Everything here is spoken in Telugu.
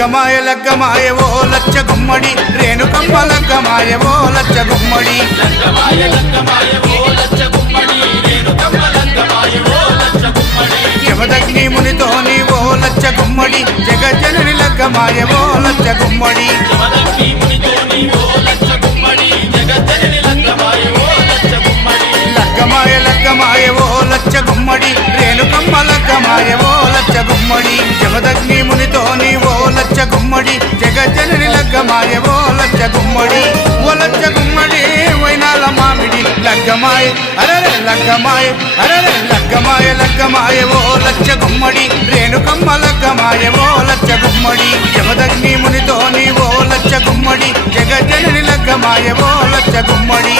లగ్గమాయ లగ్గమాయ ఓ లచ్చ గుమ్మడి రేణుకమ్మ లగ్గమాయ ఓ లచ్చ గుమ్మడి లగ్గమాయ లగ్గమాయ ఓ లచ్చ గుమ్మడి రేణుకమ్మ లగ్గమాయ ఓ లచ్చ గుమ్మడి యమదగ్ని మునితోని ఓ లచ్చ గుమ్మడి జగజ్జనని లగ్గమాయ ఓ లచ్చ గుమ్మడి యమదగ్ని మునితోని ఓ లచ్చ గుమ్మడి జగజ్జనని లగ్గమాయ ఓ లచ్చ గుమ్మడి లగ్గమాయ లగ్గమాయ ఓ లచ్చ గుమ్మడి రేణుకమ్మ లగ్గమాయ ఓ లచ్చ గుమ్మడి యమదగ్ని మునితోని ఓ లచ్చ గుమ్మడి జగజ్జనని లగ్గమాయ ఓ లచ్చ గుమ్మడి ఓ లచ్చ గుమ్మడి వైనాల మామిడి లగ్గమాయ అరరే లగ్గమాయ అరరే లగ్గమాయ లగ్గమాయ ఓ లచ్చ గుమ్మడి రేణుకమ్మ లగ్గమాయ ఓ లచ్చ గుమ్మడి యమదగ్ని మునితోని ఓ లచ్చ గుమ్మడి జగజ్జనని లగ్గమాయ ఓ లచ్చ గుమ్మడి